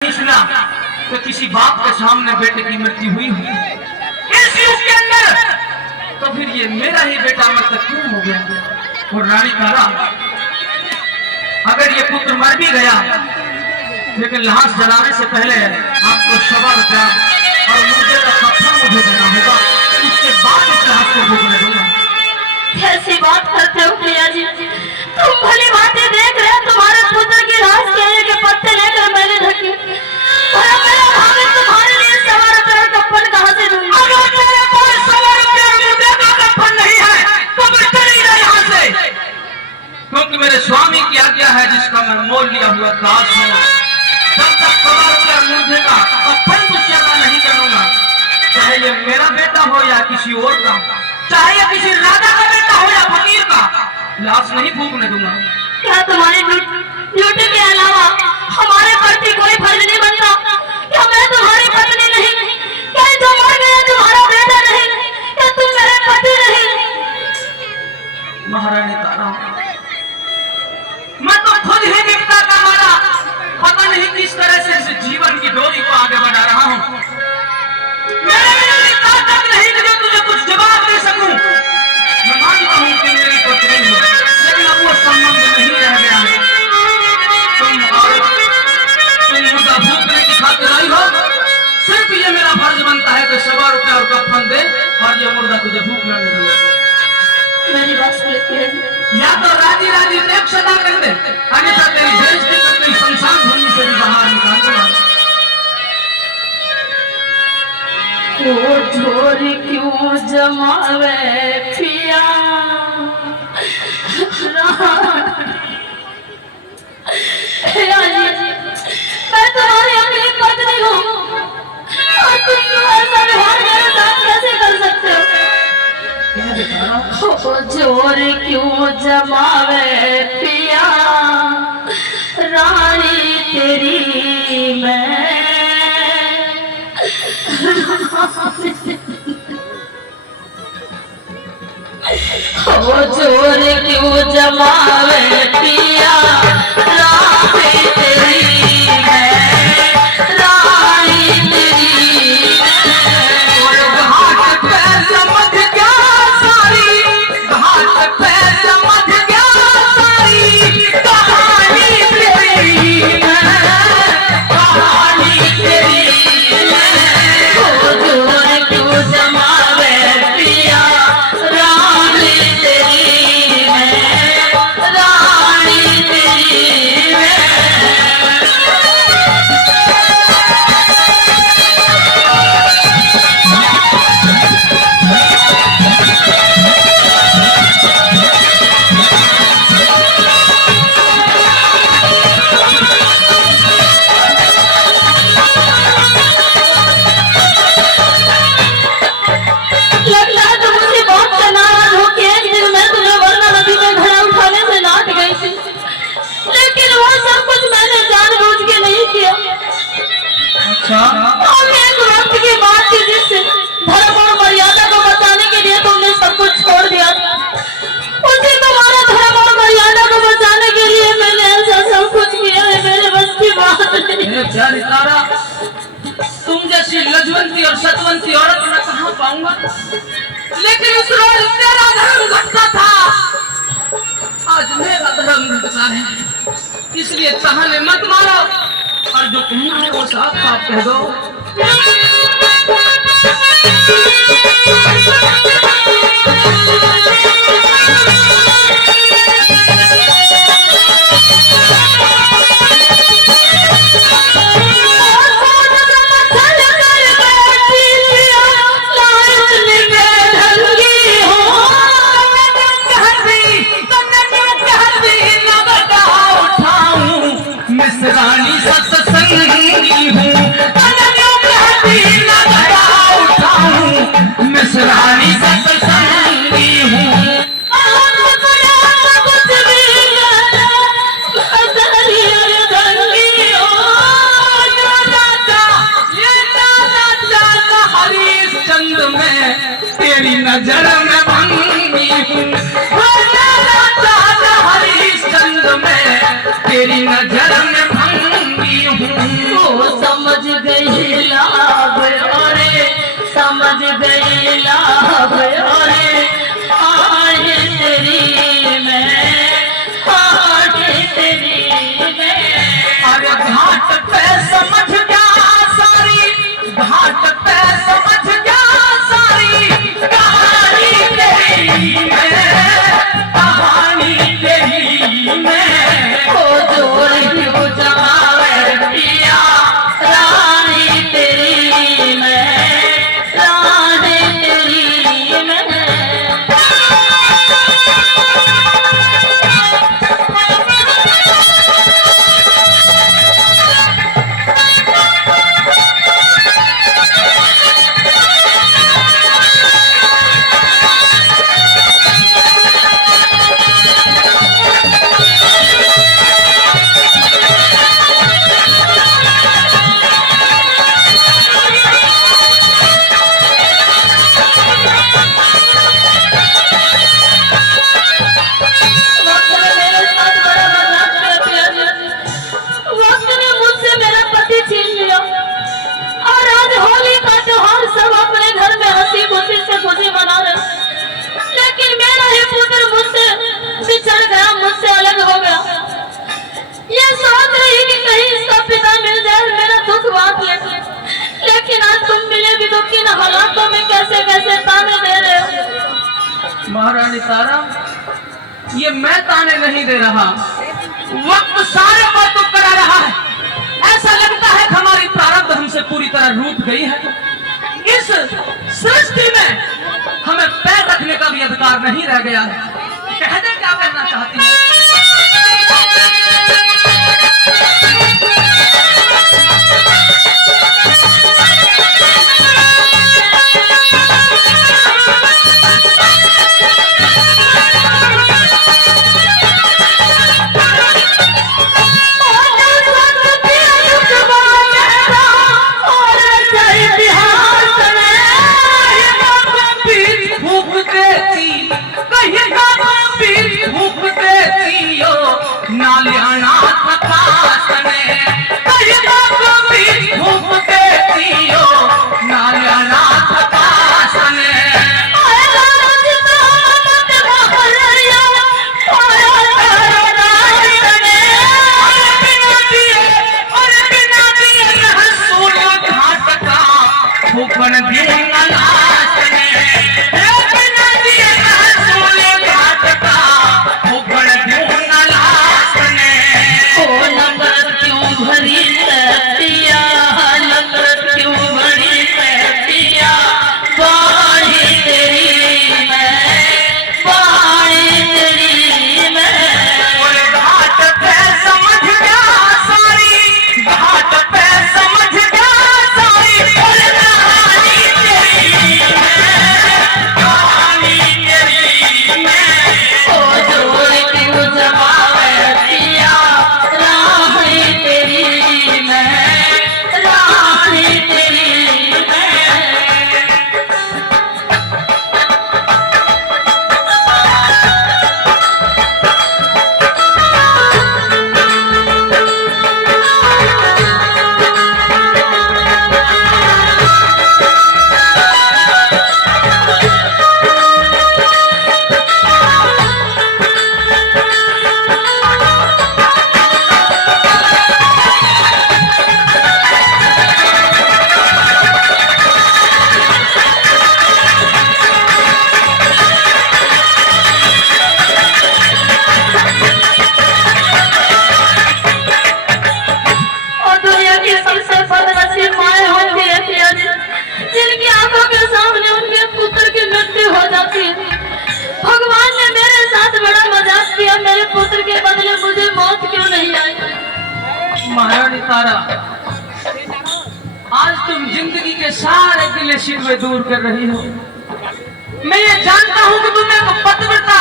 नहीं सुना तो किसी बाप के सामने बेटे की मृत्यु हुई इस युग के अंदर, तो फिर ये मेरा ही बेटा मृतक क्यों हो गया। और रानी तारा, अगर ये पुत्र मर भी गया लेकिन लाश जलाने से पहले आपको 100 रुपया और मुझे का कफन मुझे देना होगा, उसके बाद इस लाश को भोगने दूंगा। कैसी बात करते हो प्रिया जी, तुम भली बातें देख रहे हो। तुम्हारे पुत्र की लाश केले के पत्ते लेकर मैंने ढकी, तुम्हारे लिए 100 रुपया कफन कहाँ से दूंगी। अगर तेरे पास 100 रुपया मुझे का कफन नहीं है तो मैं चली जा यहाँ से, क्योंकि मेरे स्वामी की आज्ञा है जिसका मैं मोल लिया हुआ दास हूँ। जब तक 100 रुपया मुझे का कफन कुछ ज्यादा नहीं करूंगा, चाहे ये मेरा बेटा हो या किसी और का, चाहे ये किसी राजा का बेटा हो या फकीर का, लाश नहीं फूकने दूंगा। क्या तुम्हारी ड्यूटी के अलावा हमारे प्रति कोई फर्ज नहीं बनता? क्या मैं तुम्हारी पत्नी नहीं? क्या जो मर गया तुम्हारा बेटा नहीं? क्या तुम मेरे पति नहीं? महारानी तारा, मैं तो खुद ही विपदा का मारा पता नहीं किस तरह से इस जीवन की डोरी को आगे बढ़ा रहा हूँ। मेरे लिए ताकत नहीं कि मैं तुझे कुछ जवाब दे सकूं। मैं मानता हूँ कि मेरी पत्नी हो, लेकिन अब वो संबंध नहीं रह गया है। तुम मुझे भूखने की खातिर आई हो, सिर्फ ये मेरा फर्ज बनता है कि 100 रुपया और कफन दे और ये मुर्दा तुझे भूख लगने दूंगा। मेरी बात सुनिए, या तो राजी राजी टेक सदा कर दे, अन्यथा तेरी बेइज्जती करके शमशान भूमि से भी बाहर निकाल दूंगा। ओ झोर क्यों जमावे पिया, मैं तुम्हारी अपनी पत्नी हूँ और तुम ऐसा व्यवहार मेरे साथ कैसे कर सकते हो? ओ जोर क्यों जमावे पिया, रानी तेरी मैं। ओ जोर क्यों जमावे पिया, रानी तेरी मैं, रानी तेरी मैं। घाट पे समझ गया सारी, घाट पे समझ गया सारी कहानी तेरी मैं, कहानी तेरी मैं। ओ जोर क्यों जमावे पिया, रानी तेरी मैं, रानी तेरी मैं। लगता है तुम मुझसे बहुत नाराज हो कि एक दिन मैं तुम्हें वरना नदी में घड़ा उठाने से डांट गई थी, लेकिन वो सब कुछ मैंने जानबूझ के नहीं किया। अच्छा, हम एक वक्त की बात थी जिससे धर्म और मर्यादा को बचाने के लिए तुमने सब कुछ छोड़ दिया था। उसी तुम्हारा धर्म और मर्यादा को बचाने के लिए मैंने ऐसा सब कुछ किया है, मेरे बस की बात नहीं। प्यारी तारा, तुम जैसी लजवंती और सतवंती औरत मैं कहाँ पाऊंगा, लेकिन उस रोज तेरा धर्म घटता था, आज मेरा धर्म घटता है। इसलिए ताने मत मारो और जो कहना है वो साफ साफ कह दो। रानी सत्संगी हूँ, रानी सत्संगी हूँ। हरिश्चंद्र में तेरी नजर में भंगी हूँ, हरिश्चंद्र में तेरी नजर में भंगी हूँ। वो समझ गई लाभ अरे समझ गई लाभ अरे आए तेरी मैं आए तेरी मैं। अरे घाट पे समझ गया सारी घाट पे समझ गया सारी कहानी तेरी मैं कहानी तेरी मैं। ओ जोड़ी क्यों जमावे पिया रानी तेरी मैं रानी तेरी मैं। लेकिन आज तुम मिले भी तो किन हालातों में कैसे कैसे ताने दे रहे हो। महारानी तारा ये मैं ताने नहीं दे रहा वक्त सारे बातों करा रहा है। ऐसा लगता है कि हमारी प्रारब्ध हमसे पूरी तरह रूठ गई है। इस सृष्टि में हमें पैर रखने का भी अधिकार नहीं रह गया है। कह दे क्या कहना चाहती है। महारानी तारा आज तुम जिंदगी के सारे गिले शिकवे दूर कर रही हो। मैं ये जानता हूं कि तुम एक पतिव्रता